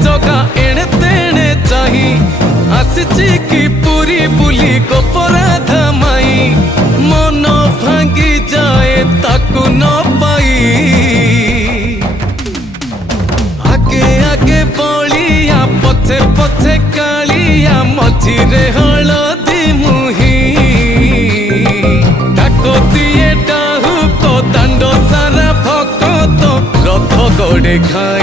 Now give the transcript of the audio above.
जगा एणे तेणे चाही आसिची की पूरी बुली गोपराध माई मन भांगी जाए ताकू न पाई आगे आगे बलिया पछे पछे कालिया मझिरे हलदी मुही डाको दिए डाहु को दांडो सारा भक्त रथ गड़े खाए